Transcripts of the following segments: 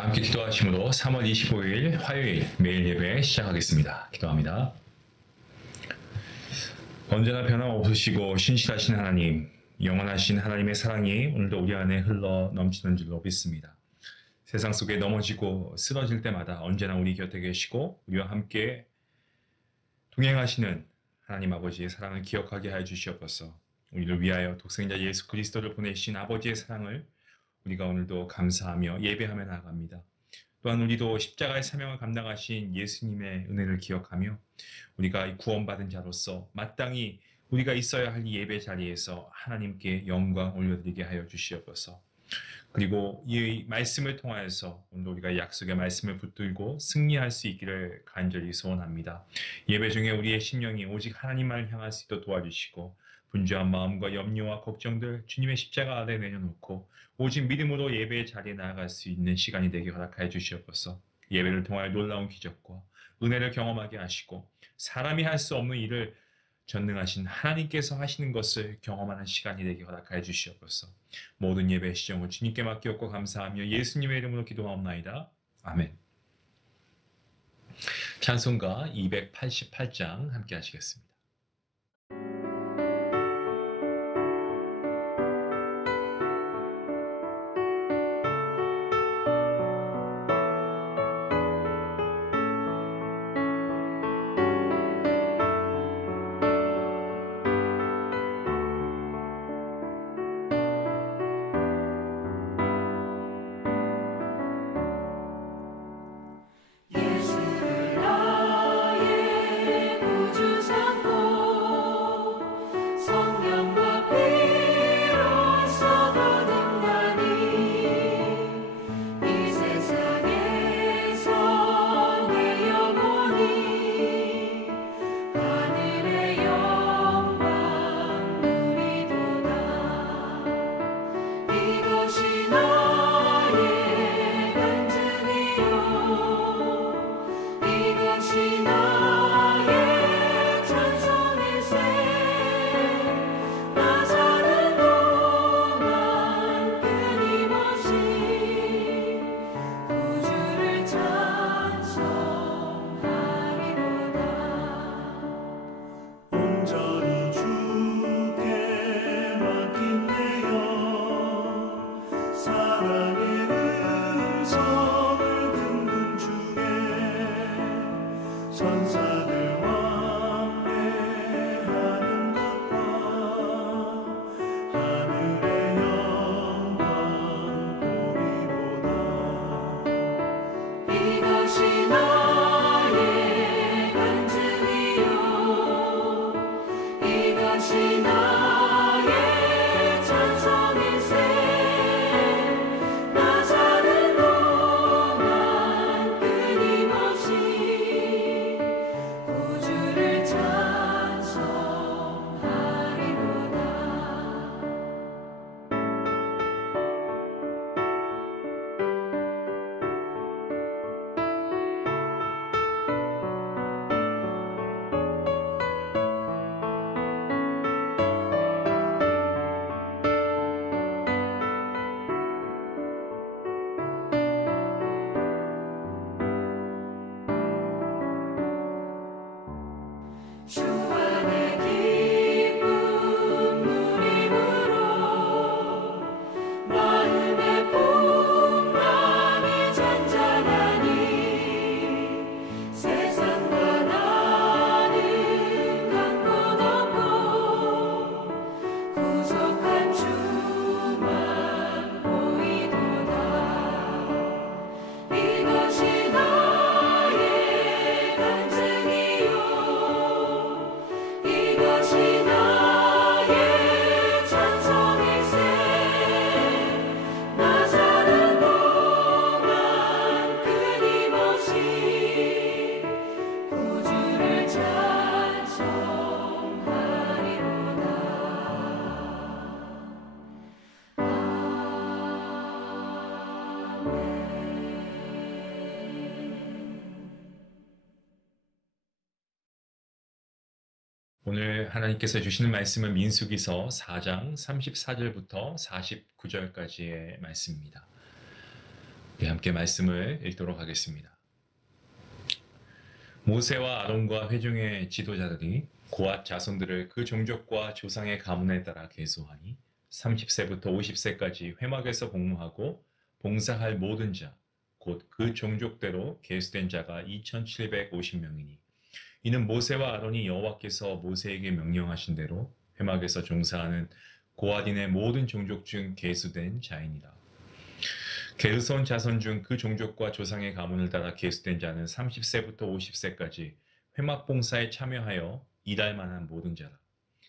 자, 함께 기도하심으로 3월 25일 화요일 매일 예배 시작하겠습니다. 기도합니다. 언제나 변함없으시고 신실하신 하나님, 영원하신 하나님의 사랑이 오늘도 우리 안에 흘러 넘치는 줄로 믿습니다. 세상 속에 넘어지고 쓰러질 때마다 언제나 우리 곁에 계시고 우리와 함께 동행하시는 하나님 아버지의 사랑을 기억하게 하여 주시옵소서. 우리를 위하여 독생자 예수 그리스도를 보내신 아버지의 사랑을 우리가 오늘도 감사하며 예배하며 나아갑니다. 또한 우리도 십자가의 사명을 감당하신 예수님의 은혜를 기억하며 우리가 구원받은 자로서 마땅히 우리가 있어야 할 이 예배 자리에서 하나님께 영광 올려드리게 하여 주시옵소서. 그리고 이 말씀을 통하여서 오늘 우리가 약속의 말씀을 붙들고 승리할 수 있기를 간절히 소원합니다. 예배 중에 우리의 심령이 오직 하나님만을 향할 수 있도록 도와주시고 분주한 마음과 염려와 걱정들 주님의 십자가 아래 내려놓고 오직 믿음으로 예배의 자리에 나아갈 수 있는 시간이 되게 허락하여 주시옵소서. 예배를 통하여 놀라운 기적과 은혜를 경험하게 하시고 사람이 할 수 없는 일을 전능하신 하나님께서 하시는 것을 경험하는 시간이 되게 허락하여 주시옵소서. 모든 예배 시정을 주님께 맡기옵고 감사하며 예수님의 이름으로 기도하옵나이다. 아멘. 찬송가 288장 함께 하시겠습니다. 오늘 하나님께서 주시는 말씀은 민수기서 4장 34절부터 49절까지의 말씀입니다. 함께 말씀을 읽도록 하겠습니다. 모세와 아론과 회중의 지도자들이 고앗 자손들을 그 종족과 조상의 가문에 따라 계수하니 30세부터 50세까지 회막에서 복무하고 봉사할 모든 자, 곧 그 종족대로 계수된 자가 2750명이니 이는 모세와 아론이 여호와께서 모세에게 명령하신 대로 회막에서 종사하는 고앗인의 모든 종족 중 계수된 자이니라. 게르손 자손 중 그 종족과 조상의 가문을 따라 계수된 자는 30세부터 50세까지 회막 봉사에 참여하여 일할 만한 모든 자라.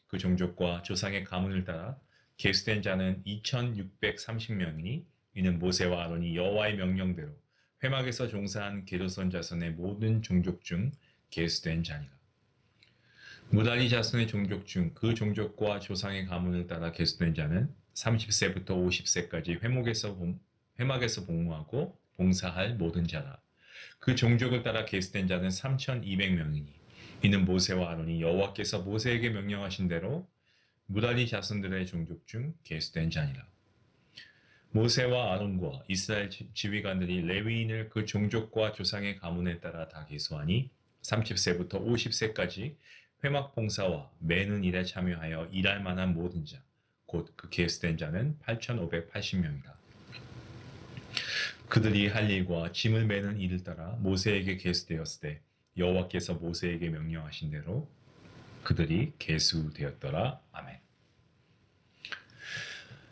그 종족과 조상의 가문을 따라 계수된 자는 2630명이니 이는 모세와 아론이 여호와의 명령대로 회막에서 종사한 게르손 자손의 모든 종족 중 계수된 자니라. 무다리 자손의 종족 중 그 종족과 조상의 가문을 따라 계수된 자는 30세부터 50세까지 회막에서 복무하고 봉사할 모든 자라. 그 종족을 따라 계수된 자는 3200명이니 이는 모세와 아론이 여호와께서 모세에게 명령하신 대로 무다리 자손들의 종족 중 계수된 자니라. 모세와 아론과 이스라엘 지휘관들이 레위인을 그 종족과 조상의 가문에 따라 다 계수하니 30세부터 50세까지 회막 봉사와 매는 일에 참여하여 일할 만한 모든 자, 곧 그 계수된 자는 8580명이라. 그들이 할 일과 짐을 매는 일을 따라 모세에게 계수되었을 때 여호와께서 모세에게 명령하신 대로 그들이 계수되었더라. 아멘.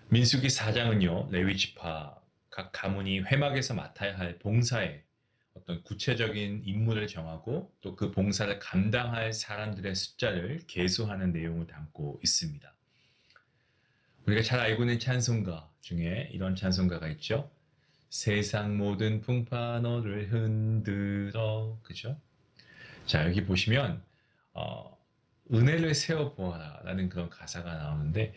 민수기 4장은요, 레위 지파 각 가문이 회막에서 맡아야 할 봉사의 어떤 구체적인 임무를 정하고 또 그 봉사를 감당할 사람들의 숫자를 계수하는 내용을 담고 있습니다. 우리가 잘 알고 있는 찬송가 중에 이런 찬송가가 있죠. 세상 모든 풍파 너를 흔들어, 그죠? 자, 여기 보시면 은혜를 세워 보아라 라는 그런 가사가 나오는데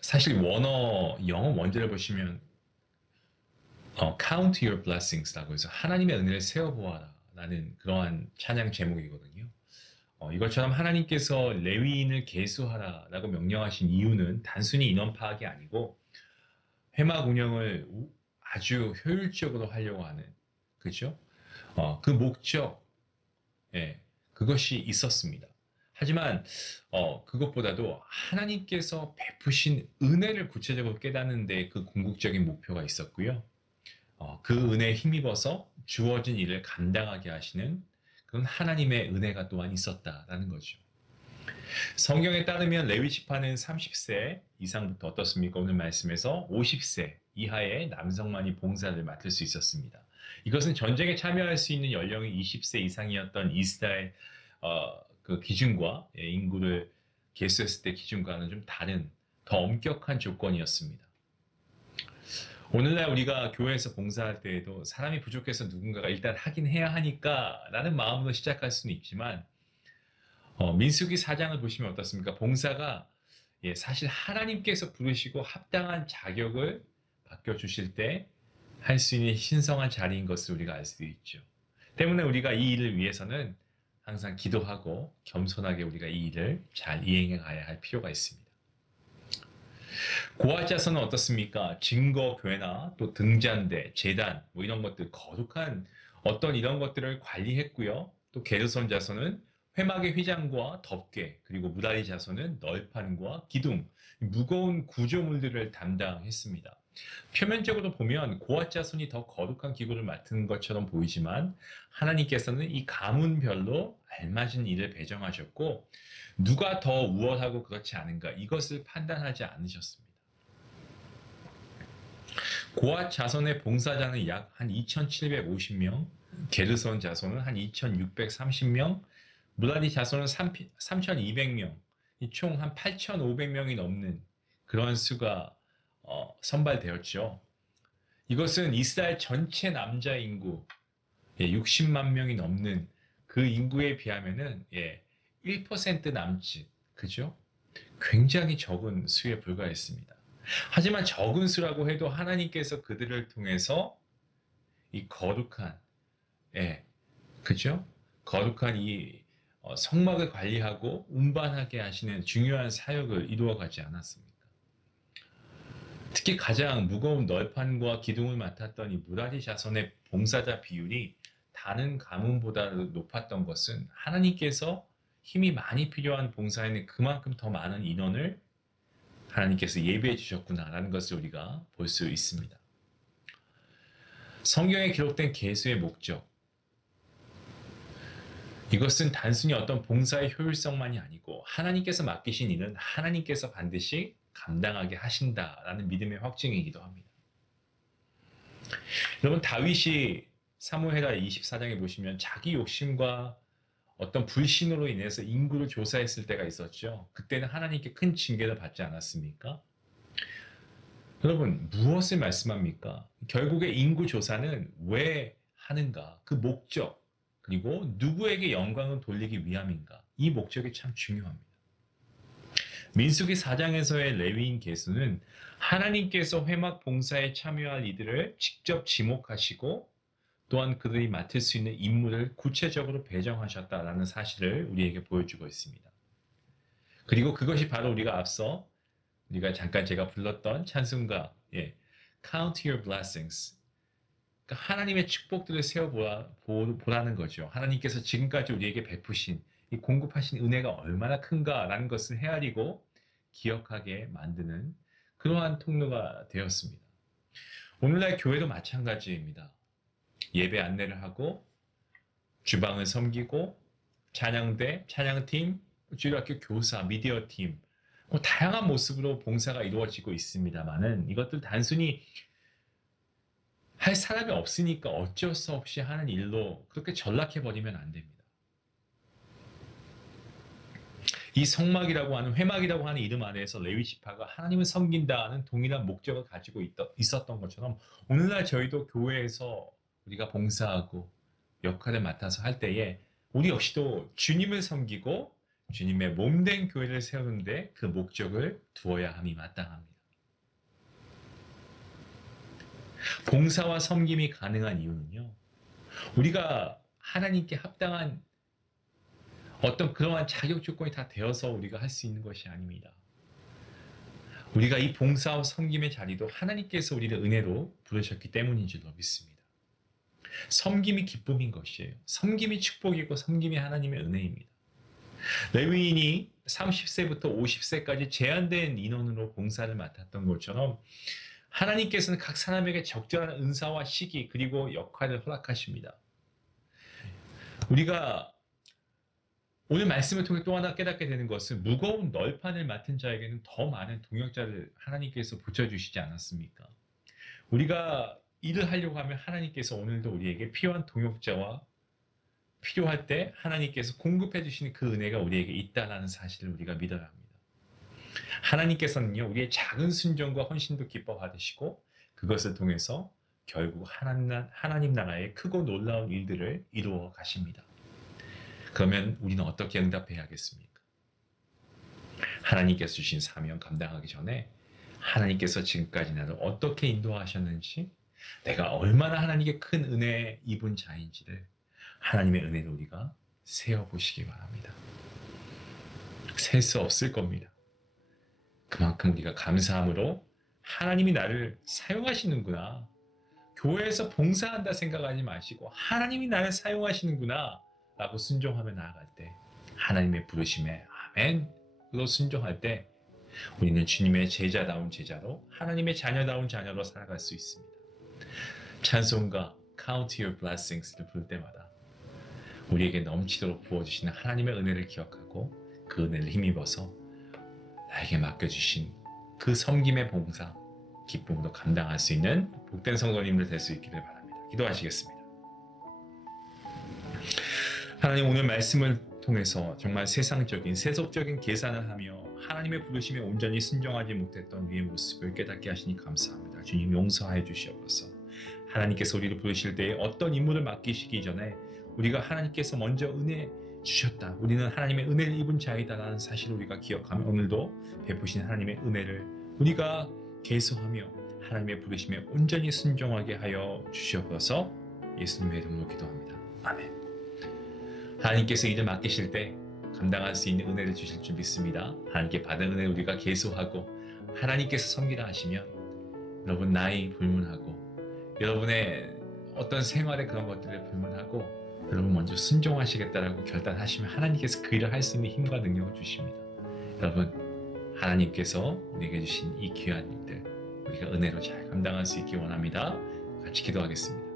사실 영어 원제를 보시면 Count your blessings라고 해서 하나님의 은혜를 세어보아라 라는 그러한 찬양 제목이거든요. 이것처럼 하나님께서 레위인을 계수하라 라고 명령하신 이유는 단순히 인원 파악이 아니고 회막 운영을 아주 효율적으로 하려고 하는, 그죠? 그 목적, 그것이 있었습니다. 하지만 그것보다도 하나님께서 베푸신 은혜를 구체적으로 깨닫는 데 그 궁극적인 목표가 있었고요. 그 은혜에 힘입어서 주어진 일을 감당하게 하시는 그런 하나님의 은혜가 또한 있었다라는 거죠. 성경에 따르면 레위 지파는 30세 이상부터 어떻습니까? 오늘 말씀에서 50세 이하의 남성만이 봉사를 맡을 수 있었습니다. 이것은 전쟁에 참여할 수 있는 연령이 20세 이상이었던 이스라엘 그 기준과 인구를 계수했을 때 기준과는 좀 다른 더 엄격한 조건이었습니다. 오늘날 우리가 교회에서 봉사할 때에도 사람이 부족해서 누군가가 일단 하긴 해야 하니까 라는 마음으로 시작할 수는 있지만 민수기 4장을 보시면 어떻습니까? 봉사가 사실 하나님께서 부르시고 합당한 자격을 바꿔주실 때 할 수 있는 신성한 자리인 것을 우리가 알 수 있죠. 때문에 우리가 이 일을 위해서는 항상 기도하고 겸손하게 우리가 이 일을 잘 이행해 가야 할 필요가 있습니다. 고앗 자손은 어떻습니까? 증거 교회나 또 등잔대, 제단 뭐 이런 것들 거룩한 어떤 이런 것들을 관리했고요. 또 게르손 자손은 회막의 휘장과 덮개 그리고 무다리 자손은 널판과 기둥 무거운 구조물들을 담당했습니다. 표면적으로 보면 고앗 자손이 더 거룩한 기구를 맡은 것처럼 보이지만 하나님께서는 이 가문별로 알맞은 일을 배정하셨고 누가 더 우월하고 그렇지 않은가 이것을 판단하지 않으셨습니다. 고앗 자손의 봉사자는 약 한 2750명, 게르손 자손은 한 2630명, 무다리 자손은 3200명, 총 한 8500명이 넘는 그러한 수가 선발되었죠. 이것은 이스라엘 전체 남자 인구 60만 명이 넘는 그 인구에 비하면은 1% 남짓, 그죠? 굉장히 적은 수에 불과했습니다. 하지만 적은 수라고 해도 하나님께서 그들을 통해서 이 거룩한, 그죠? 거룩한 이 성막을 관리하고 운반하게 하시는 중요한 사역을 이루어가지 않았습니까? 특히 가장 무거운 널판과 기둥을 맡았던 이 무라리 자손의 봉사자 비율이 다른 가문보다 높았던 것은 하나님께서 힘이 많이 필요한 봉사에는 그만큼 더 많은 인원을 하나님께서 예비해 주셨구나라는 것을 우리가 볼 수 있습니다. 성경에 기록된 계수의 목적, 이것은 단순히 어떤 봉사의 효율성만이 아니고 하나님께서 맡기신 일은 하나님께서 반드시 감당하게 하신다라는 믿음의 확증이기도 합니다. 여러분, 다윗이 사무엘하 24장에 보시면 자기 욕심과 어떤 불신으로 인해서 인구를 조사했을 때가 있었죠. 그때는 하나님께 큰 징계를 받지 않았습니까? 여러분, 무엇을 말씀합니까? 결국에 인구 조사는 왜 하는가? 그 목적, 그리고 누구에게 영광을 돌리기 위함인가? 이 목적이 참 중요합니다. 민수기 4장에서의 레위인 계수는 하나님께서 회막 봉사에 참여할 이들을 직접 지목하시고 또한 그들이 맡을 수 있는 임무를 구체적으로 배정하셨다라는 사실을 우리에게 보여주고 있습니다. 그리고 그것이 바로 우리가 앞서 우리가 잠깐 제가 불렀던 찬송가 Count Your Blessings, 그러니까 하나님의 축복들을 세워보라는 거죠. 하나님께서 지금까지 우리에게 베푸신 이 공급하신 은혜가 얼마나 큰가라는 것을 헤아리고 기억하게 만드는 그러한 통로가 되었습니다. 오늘날 교회도 마찬가지입니다. 예배 안내를 하고 주방을 섬기고 찬양대, 찬양팀, 주일학교 교사, 미디어팀 다양한 모습으로 봉사가 이루어지고 있습니다만은 이것들 단순히 할 사람이 없으니까 어쩔 수 없이 하는 일로 그렇게 전락해버리면 안 됩니다. 이 성막이라고 하는, 회막이라고 하는 이름 안에서 레위 지파가 하나님을 섬긴다는 동일한 목적을 가지고 있었던 것처럼 오늘날 저희도 교회에서 우리가 봉사하고 역할을 맡아서 할 때에 우리 역시도 주님을 섬기고 주님의 몸된 교회를 세우는데 그 목적을 두어야 함이 마땅합니다. 봉사와 섬김이 가능한 이유는요, 우리가 하나님께 합당한 어떤 그러한 자격 조건이 다 되어서 우리가 할 수 있는 것이 아닙니다. 우리가 이 봉사와 섬김의 자리도 하나님께서 우리를 은혜로 부르셨기 때문인 줄로 믿습니다. 섬김이 기쁨인 것이에요. 섬김이 축복이고 섬김이 하나님의 은혜입니다. 레위인이 30세부터 50세까지 제한된 인원으로 봉사를 맡았던 것처럼 하나님께서는 각 사람에게 적절한 은사와 시기 그리고 역할을 허락하십니다. 우리가 오늘 말씀을 통해 또 하나 깨닫게 되는 것은 무거운 널판을 맡은 자에게는 더 많은 동역자를 하나님께서 붙여주시지 않았습니까? 우리가 일을 하려고 하면 하나님께서 오늘도 우리에게 필요한 동역자와 필요할 때 하나님께서 공급해 주시는 그 은혜가 우리에게 있다는 사실을 우리가 믿어야 합니다. 하나님께서는요, 우리의 작은 순종과 헌신도 기뻐 받으시고 그것을 통해서 결국 하나님 나라의 크고 놀라운 일들을 이루어 가십니다. 그러면 우리는 어떻게 응답해야겠습니까? 하나님께서 주신 사명 감당하기 전에 하나님께서 지금까지 나를 어떻게 인도하셨는지, 내가 얼마나 하나님께 큰 은혜 입은 자인지를 하나님의 은혜를 우리가 세어보시기 바랍니다. 셀 수 없을 겁니다. 그만큼 우리가 감사함으로 하나님이 나를 사용하시는구나, 교회에서 봉사한다 생각하지 마시고 하나님이 나를 사용하시는구나 라고 순종하며 나아갈 때, 하나님의 부르심에 아멘으로 순종할 때 우리는 주님의 제자다운 제자로, 하나님의 자녀다운 자녀로 살아갈 수 있습니다. 찬송가 Count Your Blessings를 부를 때마다 우리에게 넘치도록 부어주시는 하나님의 은혜를 기억하고 그 은혜를 힘입어서 나에게 맡겨주신 그 섬김의 봉사 기쁨으로 감당할 수 있는 복된 성도님들 될 수 있기를 바랍니다. 기도하시겠습니다. 하나님, 오늘 말씀을 통해서 정말 세상적인 세속적인 계산을 하며 하나님의 부르심에 온전히 순종하지 못했던 우리의 모습을 깨닫게 하시니 감사합니다. 주님, 용서하여 주시옵소서. 하나님께서 우리를 부르실 때에 어떤 임무를 맡기시기 전에 우리가 하나님께서 먼저 은혜 주셨다, 우리는 하나님의 은혜를 입은 자이다라는 사실을 우리가 기억하며 오늘도 베푸신 하나님의 은혜를 우리가 계속하며 하나님의 부르심에 온전히 순종하게 하여 주시옵소서. 예수님의 이름으로 기도합니다. 아멘. 하나님께서 일을 맡기실 때 감당할 수 있는 은혜를 주실 줄 믿습니다. 하나님께 받은 은혜를 우리가 계속하고 하나님께서 섬기라 하시면 여러분 나이 불문하고 여러분의 어떤 생활의 그런 것들을 불문하고 여러분 먼저 순종하시겠다라고 결단하시면 하나님께서 그 일을 할 수 있는 힘과 능력을 주십니다. 여러분 하나님께서 우리에게 주신 이 귀한 일들 우리가 은혜로 잘 감당할 수 있기 원합니다. 같이 기도하겠습니다.